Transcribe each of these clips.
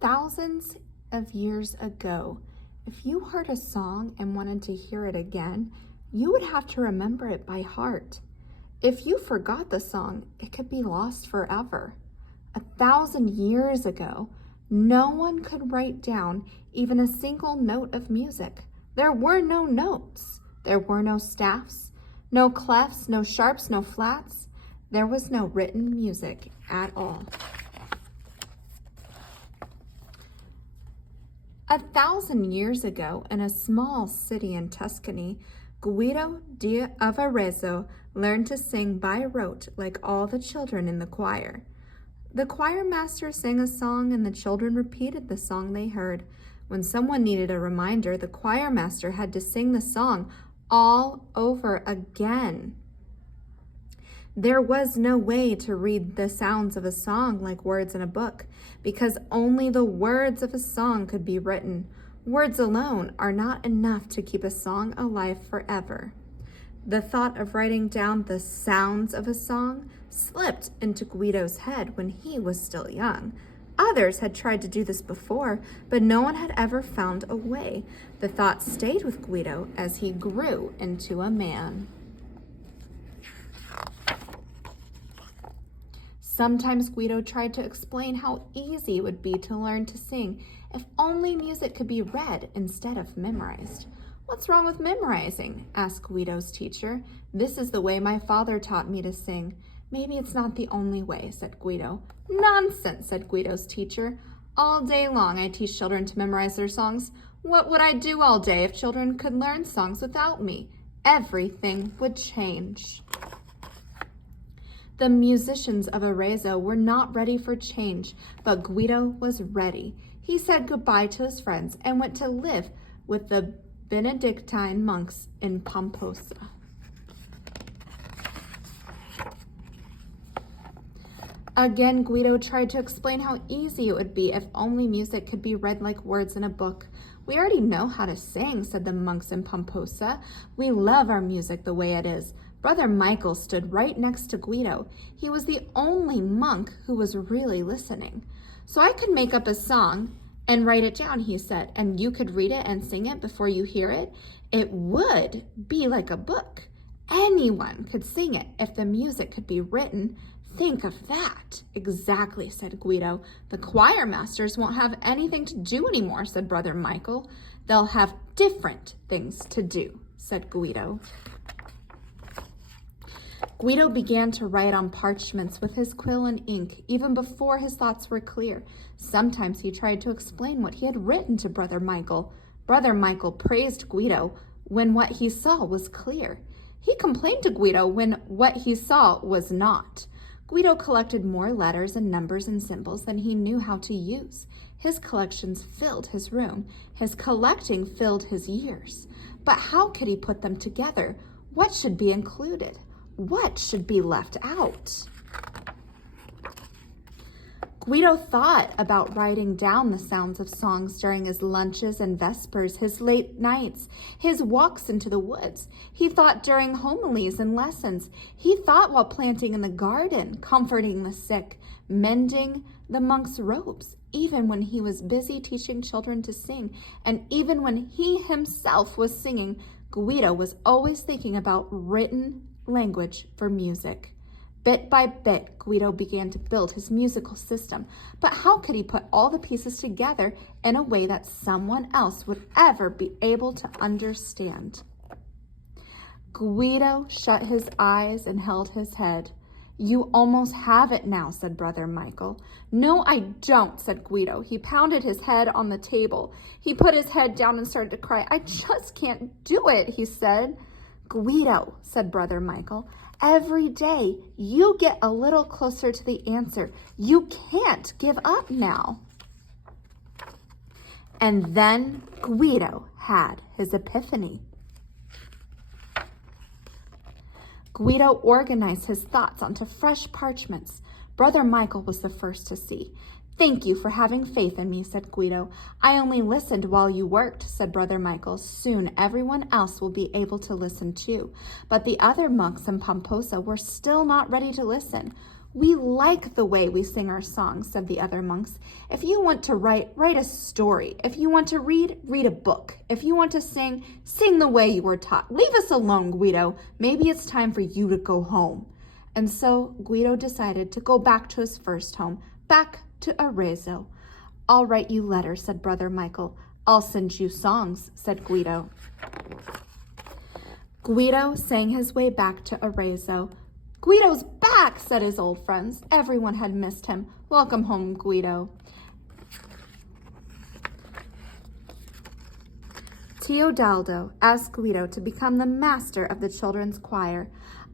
Thousands of years ago, if you heard a song and wanted to hear it again, you would have to remember it by heart. If you forgot the song, it could be lost forever. 1,000 years ago, no one could write down even a single note of music. There were no notes. There were no staffs, no clefs, no sharps, no flats. There was no written music at all. 1,000 years ago, in a small city in Tuscany, Guido of Arezzo learned to sing by rote like all the children in the choir. The choir master sang a song and the children repeated the song they heard. When someone needed a reminder, the choir master had to sing the song all over again. There was no way to read the sounds of a song like words in a book, because only the words of a song could be written. Words alone are not enough to keep a song alive forever. The thought of writing down the sounds of a song slipped into Guido's head when he was still young. Others had tried to do this before, but no one had ever found a way. The thought stayed with Guido as he grew into a man. Sometimes Guido tried to explain how easy it would be to learn to sing if only music could be read instead of memorized. "What's wrong with memorizing?" asked Guido's teacher. "This is the way my father taught me to sing." "Maybe it's not the only way," said Guido. "Nonsense," said Guido's teacher. "All day long I teach children to memorize their songs. What would I do all day if children could learn songs without me? Everything would change." The musicians of Arezzo were not ready for change, but Guido was ready. He said goodbye to his friends and went to live with the Benedictine monks in Pomposa. Again, Guido tried to explain how easy it would be if only music could be read like words in a book. "We already know how to sing," said the monks in Pomposa. "We love our music the way it is." Brother Michael stood right next to Guido. He was the only monk who was really listening. "So I could make up a song and write it down," he said, "and you could read it and sing it before you hear it. It would be like a book. Anyone could sing it if the music could be written. Think of that." "Exactly," said Guido. "The choir masters won't have anything to do anymore," said Brother Michael. "They'll have different things to do," said Guido. Guido began to write on parchments with his quill and ink, even before his thoughts were clear. Sometimes he tried to explain what he had written to Brother Michael. Brother Michael praised Guido when what he saw was clear. He complained to Guido when what he saw was not. Guido collected more letters and numbers and symbols than he knew how to use. His collections filled his room. His collecting filled his years. But how could he put them together? What should be included? What should be left out? Guido thought about writing down the sounds of songs during his lunches and vespers, his late nights, his walks into the woods. He thought during homilies and lessons. He thought while planting in the garden, comforting the sick, mending the monks' robes, even when he was busy teaching children to sing, and even when he himself was singing, Guido was always thinking about written language for music. Bit by bit, Guido began to build his musical system, but how could he put all the pieces together in a way that someone else would ever be able to understand? Guido shut his eyes and held his head. "You almost have it now," said Brother Michael. "No, I don't," said Guido. He pounded his head on the table. He put his head down and started to cry. "I just can't do it," he said. "Guido," said Brother Michael, "every day you get a little closer to the answer. You can't give up now." And then Guido had his epiphany. Guido organized his thoughts onto fresh parchments. Brother Michael was the first to see. "Thank you for having faith in me," said Guido. "I only listened while you worked," said Brother Michael. "Soon everyone else will be able to listen too." But the other monks in Pomposa were still not ready to listen. "We like the way we sing our songs," said the other monks. "If you want to write a story. If you want to read a book. If you want to sing the way you were taught. Leave us alone, Guido. Maybe it's time for you to go home." And so Guido decided to go back to his first home, back to Arezzo. "I'll write you letters," said Brother Michael. "I'll send you songs," said Guido. Guido sang his way back to Arezzo. "Guido's back," said his old friends. Everyone had missed him. "Welcome home, Guido." Teodaldo asked Guido to become the master of the children's choir.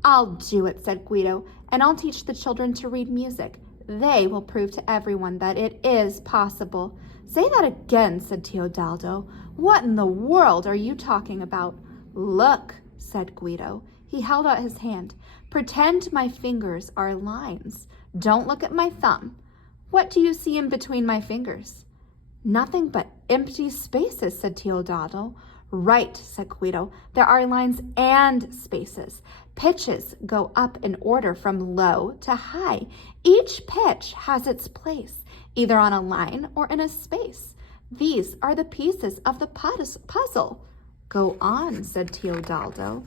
"I'll do it," said Guido, "and I'll teach the children to read music. They will prove to everyone that it is possible." "Say that again," said Teodaldo. "What in the world are you talking about?" "Look," said Guido. He held out his hand. "Pretend my fingers are lines. Don't look at my thumb. What do you see in between my fingers?" "Nothing but empty spaces," said Teodaldo. "Right," said Guido. "There are lines and spaces. Pitches go up in order from low to high. Each pitch has its place, either on a line or in a space. These are the pieces of the puzzle." "Go on," said Teodaldo.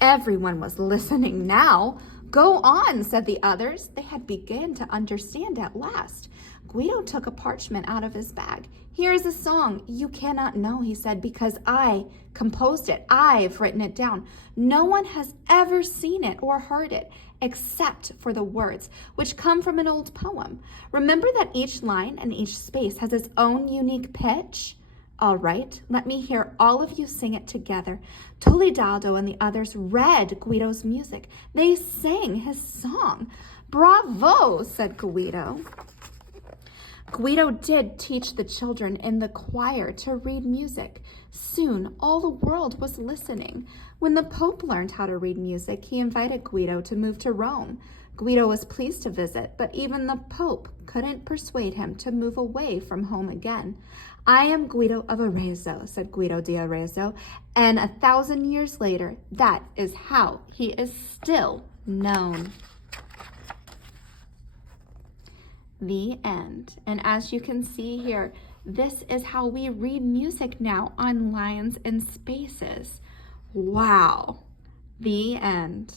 Everyone was listening now. "Go on," said the others. They had begun to understand at last. Guido took a parchment out of his bag. "Here is a song you cannot know," he said, "because I composed it. I've written it down. No one has ever seen it or heard it, except for the words, which come from an old poem. Remember that each line and each space has its own unique pitch? All right, let me hear all of you sing it together." Toledaldo and the others read Guido's music. They sang his song. "Bravo," said Guido. Guido did teach the children in the choir to read music. Soon, all the world was listening. When the Pope learned how to read music, he invited Guido to move to Rome. Guido was pleased to visit, but even the Pope couldn't persuade him to move away from home again. "I am Guido of Arezzo," said Guido di Arezzo, and 1,000 years later, that is how he is still known. The end. And as you can see here, this is how we read music now on lines and spaces. Wow. The end.